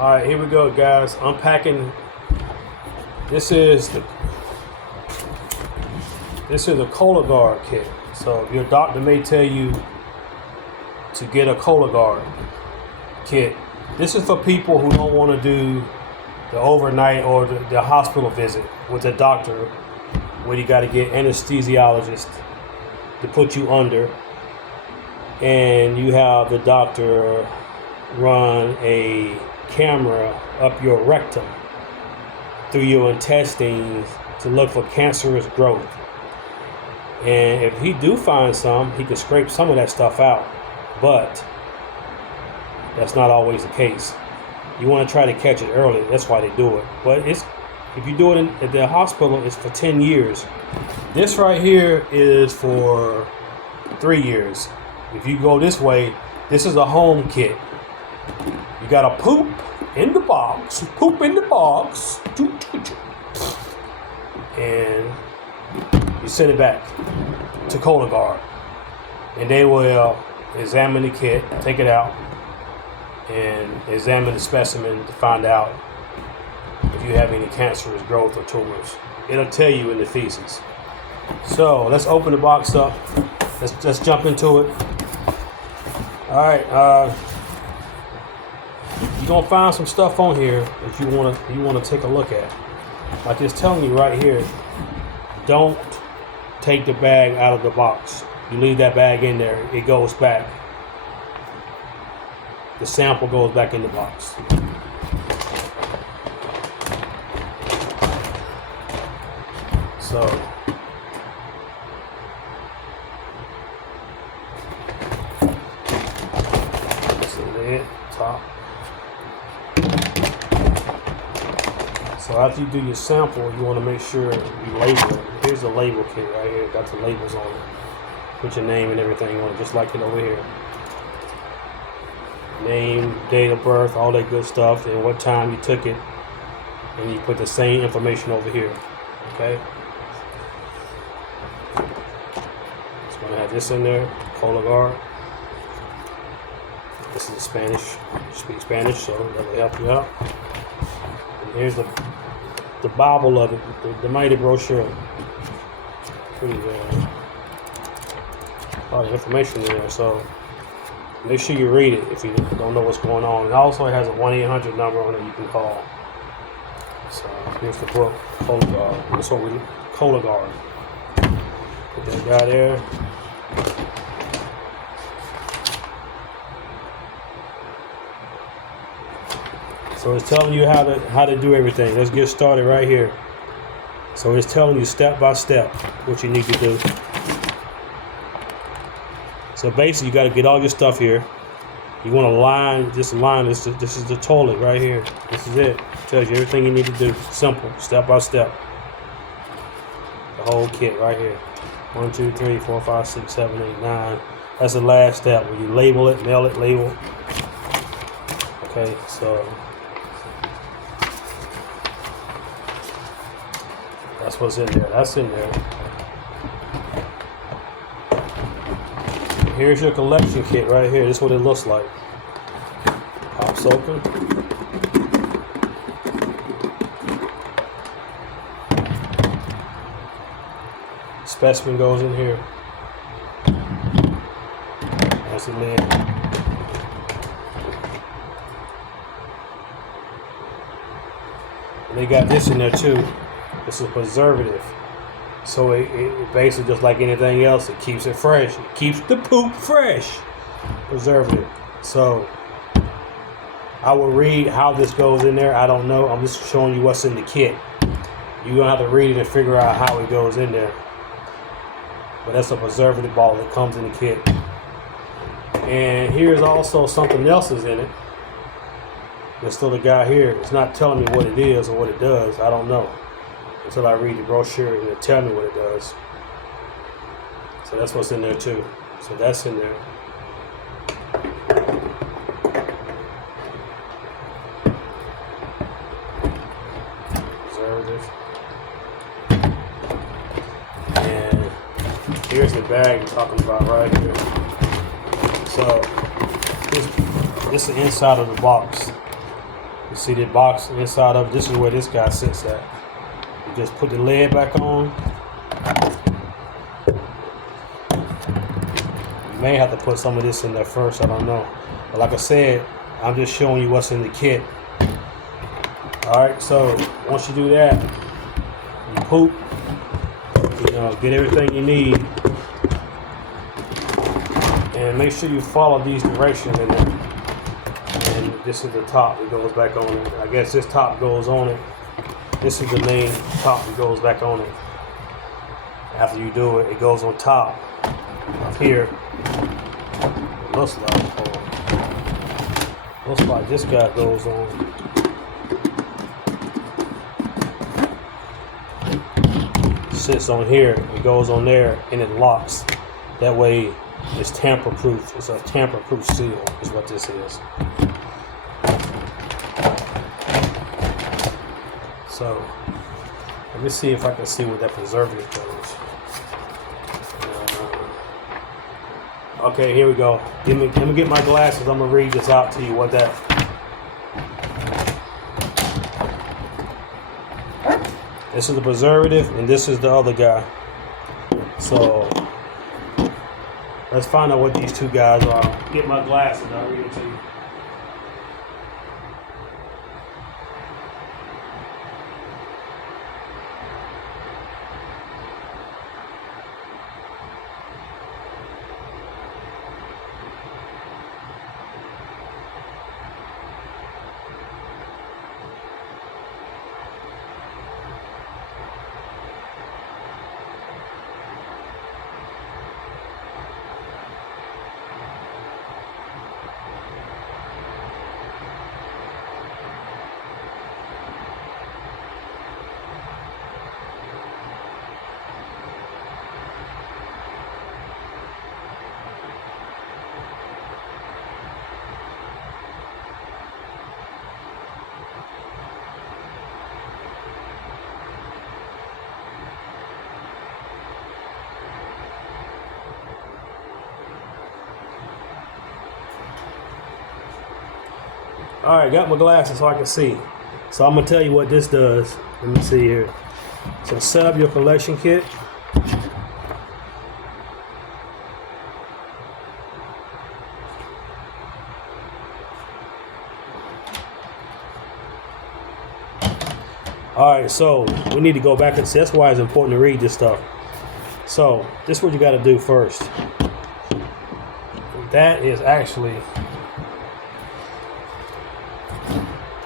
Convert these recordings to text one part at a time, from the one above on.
All right, here we go, guys. Unpacking. This is the Cologuard kit. So your doctor may tell you to get a Cologuard kit. This is for people who don't want to do the overnight or the hospital visit with the doctor, where you got to get anesthesiologist to put you under, and you have the doctor run a camera up your rectum through your intestines to look for cancerous growth. And if he do find some, he can scrape some of that stuff out, but that's not always the case. You want to try to catch it early. That's why they do it. But if you do it at the hospital, it's for 10 years. This right here is for 3 years. If you go this way, this is a home kit. You got to poop in the box. Poop in the box. And you send it back to Cologuard. And they will examine the kit, take it out, and examine the specimen to find out if you have any cancerous growth or tumors. It'll tell you in the feces. So let's open the box up. Let's jump into it. All right, you're gonna find some stuff on here that you wanna take a look at. Like it's telling you right here, don't take the bag out of the box. You leave that bag in there, it goes back. The sample goes back in the box. So that's the lid, top. So after you do your sample, you want to make sure you label it. Here's the label kit right here. Got the labels on it. Put your name and everything on it, just like it over here. Name, date of birth, all that good stuff, and what time you took it. And you put the same information over here. Okay? It's going to have this in there, Cologuard. This is Spanish. You speak Spanish, so that will help you out. And here's the Bible of it, the mighty brochure. Pretty a lot of information in there, so make sure you read it if you don't know what's going on. It also has a 1-800 number on it you can call. So here's the book, Cologuard. That's what we Cologuard. Put that guy there. So it's telling you how to do everything. Let's get started right here. So it's telling you step by step what you need to do. So basically, you got to get all your stuff here. You want to line this. This is the toilet right here. This is it. It tells you everything you need to do. Simple, step by step. The whole kit right here. 1, 2, 3, 4, 5, 6, 7, 8, 9. That's the last step where you label it, mail it, label. Okay, so that's what's in there. That's in there. Here's your collection kit right here. This is what it looks like. Pops open. Specimen goes in here. That's the lid. And they got this in there too. This is preservative. So it basically, just like anything else, it keeps it fresh. It keeps the poop fresh. Preservative. So I will read how this goes in there. I don't know. I'm just showing you what's in the kit. You're going to have to read it and figure out how it goes in there. But that's a preservative ball that comes in the kit. And here's also something else is in it. There's still a guy here. It's not telling me what it is or what it does. I don't know until I read the brochure and it'll tell me what it does. So that's what's in there too. So that's in there. Preservative. And here's the bag you're talking about right here. So this is the inside of the box. You see the box inside of it. This is where this guy sits at. You just put the lid back on. You may have to put some of this in there first, I don't know. But like I said, I'm just showing you what's in the kit. Alright, so once you do that, you poop, you know, get everything you need. And make sure you follow these directions in there. And this is the top that goes back on it. I guess this top goes on it. This is the main top that goes back on it. After you do it, it goes on top of here. It looks like this guy goes on. Sits on here, it goes on there, and it locks. That way it's tamper proof. It's a tamper proof seal is what this is. So let me see if I can see what that preservative goes. Okay, here we go. Let me get my glasses. I'm gonna read this out to you. What that? This is the preservative, and this is the other guy. So let's find out what these two guys are. Get my glasses. I'll read it to you. Alright, got my glasses so I can see. So I'm going to tell you what this does. Let me see here. So set up your collection kit. Alright, so we need to go back and see. That's why it's important to read this stuff. So this is what you got to do first. That is actually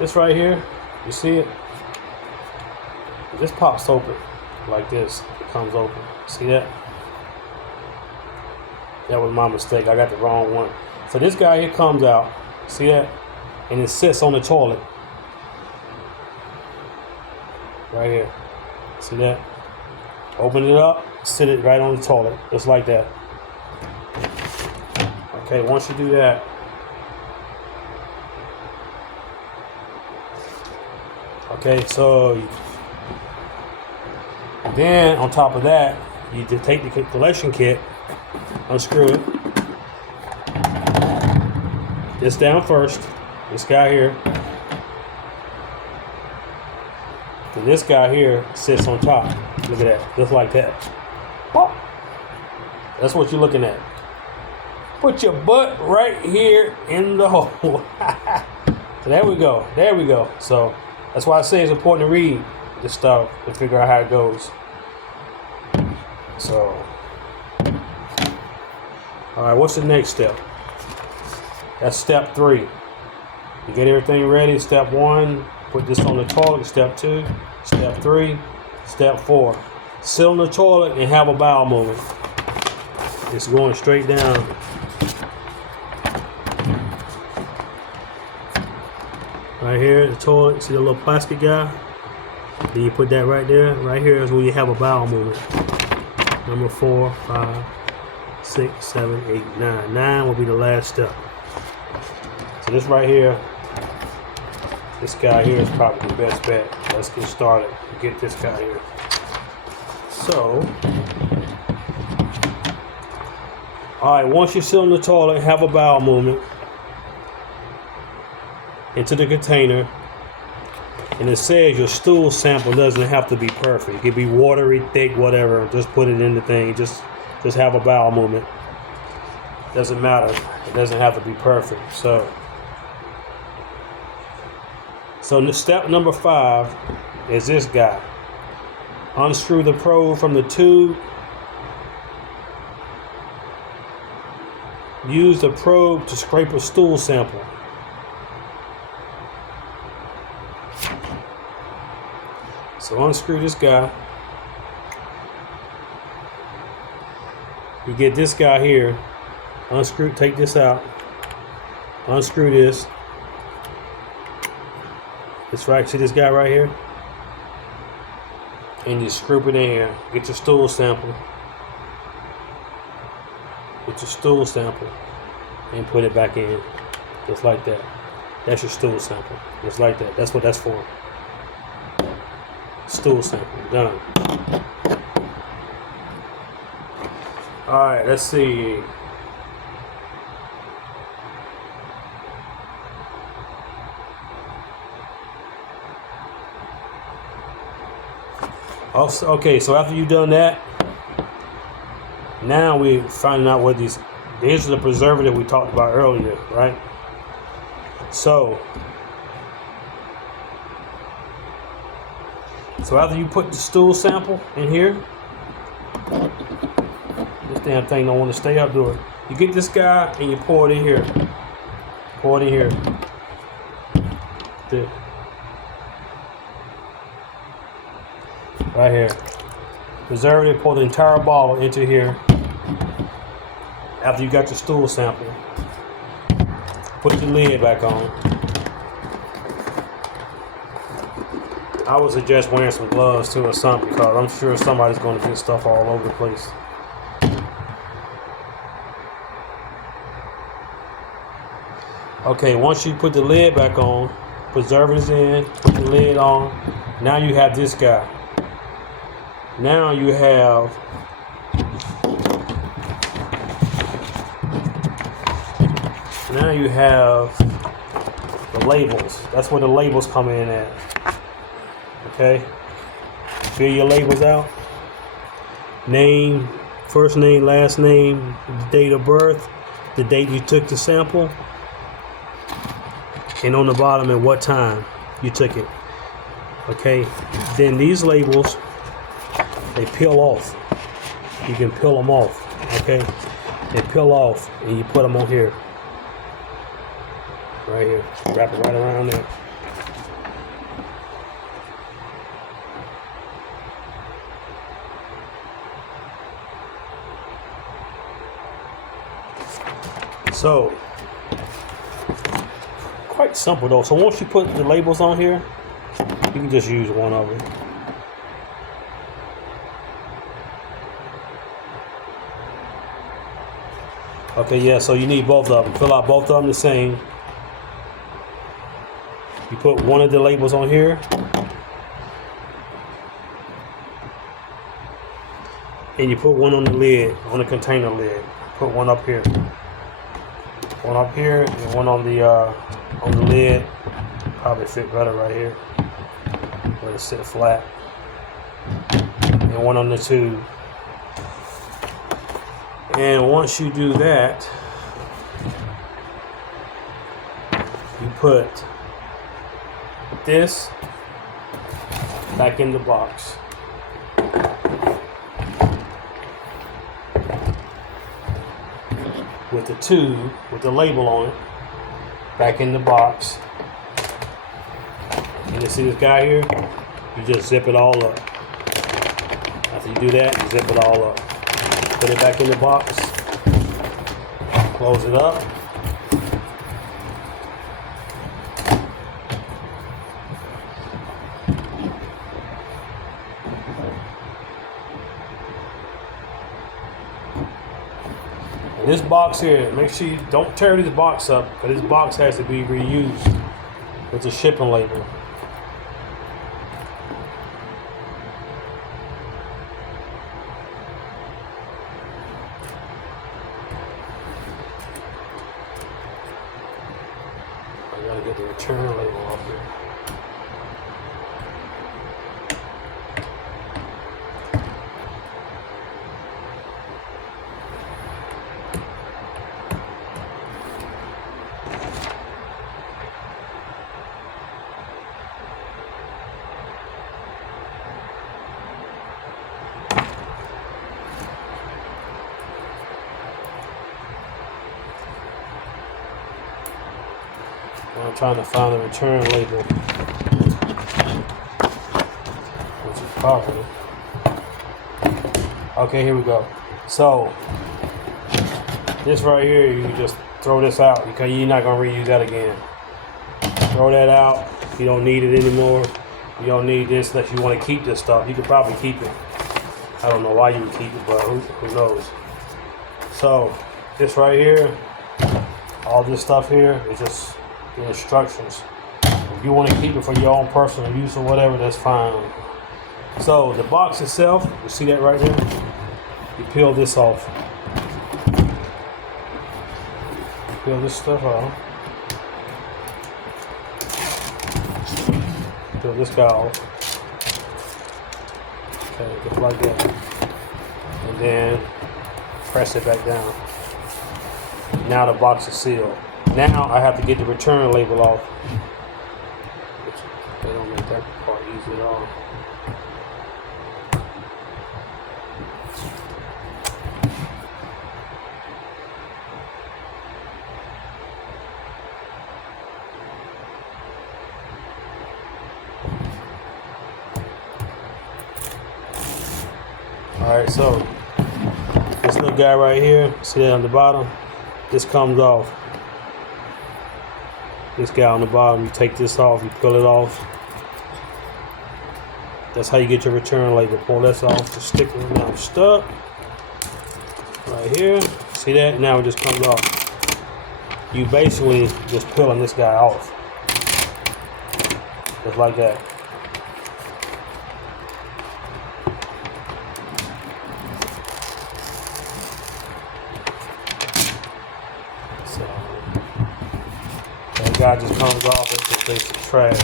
this right here. You see it? This pops open like this. It comes open. See that? That was my mistake. I got the wrong one. So this guy here comes out. See that? And it sits on the toilet. Right here. See that? Open it up, sit it right on the toilet. Just like that. Okay, once you do that, okay, so then on top of that, you just take the collection kit, unscrew it. This down first. This guy here. And this guy here sits on top. Look at that, just like that. Oh. That's what you're looking at. Put your butt right here in the hole. So there we go. There we go. So that's why I say it's important to read this stuff to figure out how it goes. So, all right, what's the next step? That's step 3. You get everything ready. Step 1, put this on the toilet. Step 2, step 3, step 4. Sit on the toilet and have a bowel movement. It's going straight down. Right here, the toilet, see the little plastic guy? Then you put that right there. Right here is where you have a bowel movement. Number 4, 5, 6, 7, 8, 9. 9 will be the last step. So this right here, this guy here is probably the best bet. Let's get started. Get this guy here. So, alright, once you sit on the toilet, have a bowel movement into the container, And it says your stool sample doesn't have to be perfect. It could be watery, thick, whatever. Just put it in the thing. Just have a bowel movement. Doesn't matter. It doesn't have to be perfect. So step number 5 is this guy. Unscrew the probe from the tube. Use the probe to scrape a stool sample. So unscrew this guy. You get this guy here. Unscrew, take this out. Unscrew this. It's right, see this guy right here? And you screw it in here. Get your stool sample. Get your stool sample and put it back in. Just like that. That's your stool sample. Just like that. That's what that's for. Stool sample. Done. Alright, let's see. Also, okay, so after you've done that, now we're finding out what these are the preservative we talked about earlier, right? So after you put the stool sample in here, this damn thing don't want to stay up, do it. You get this guy and you pour it in here. Pour it in here. There. Right here. Preservative, pour the entire bottle into here. After you got your stool sample, put the lid back on. I would suggest wearing some gloves too or something, because I'm sure somebody's going to get stuff all over the place. Okay, once you put the lid back on, preservatives in, put the lid on, now you have this guy. Now you have the labels. That's where the labels come in at. Okay? Fill your labels out. Name, first name, last name, the date of birth, the date you took the sample, and on the bottom at what time you took it. Okay? Then these labels, they peel off. You can peel them off. Okay? They peel off and you put them on here. Right here. Wrap it right around there. So, quite simple though. So once you put the labels on here, you can just use one of them. Okay, yeah, so you need both of them. Fill out both of them the same. You put one of the labels on here. And you put one on the lid, on the container lid. Put one up here. One up here and one on the lid. Probably fit better right here. Let it sit flat. And one on the tube. And once you do that, you put this back in the box. With the tube, with the label on it, back in the box. And you see this guy here? You just zip it all up. After you do that, you zip it all up. Put it back in the box. Close it up. And this box here, make sure you don't tear this box up, because this box has to be reused with the shipping label. I gotta get the return label off here. trying to find the return label, which is probably okay. Here we go. So this right here, you just throw this out because you're not gonna reuse that again. Throw that out. You don't need it anymore. You don't need this unless you want to keep this stuff. You could probably keep it. I don't know why you would keep it, but who knows. So this right here, all this stuff here is just the instructions. If you want to keep it for your own personal use or whatever, that's fine. So the box itself, you see that right there? You peel this off. Peel this stuff off. Peel this guy off. Okay, just like that. And then press it back down. Now the box is sealed. Now I have to get the return label off. Which they don't make that part easy at all. Alright, so this little guy right here, see that on the bottom? This comes off. This guy on the bottom, you take this off, you peel it off. That's how you get your return label. Pull this off, the sticker is now stuck. Right here, see that? Now it just comes off. You basically just peeling this guy off. Just like that. That guy just comes off. It's just basic trash.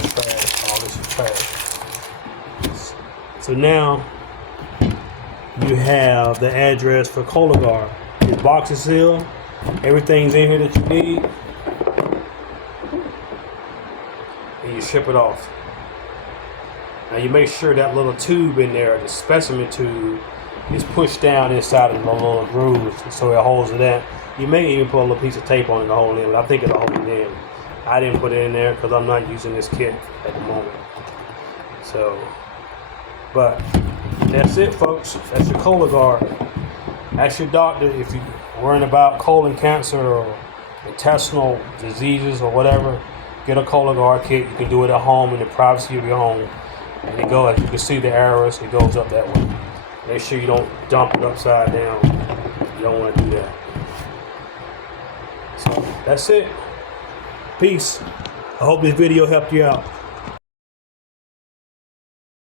All this is trash. So now you have the address for Cologuard. This box is sealed. Everything's in here that you need, and you ship it off. Now you make sure that little tube in there, the specimen tube, is pushed down inside of the little grooves so it holds it in. You may even put a little piece of tape on it to hold it in, but I think it'll hold it in. I didn't put it in there because I'm not using this kit at the moment. So, but that's it, folks. That's your Cologuard. Ask your doctor if you're worrying about colon cancer or intestinal diseases or whatever. Get a Cologuard kit. You can do it at home in the privacy of your home. And it goes, as you can see the arrows, it goes up that way. Make sure you don't dump it upside down. You don't want to do that. So that's it. Peace. I hope this video helped you out.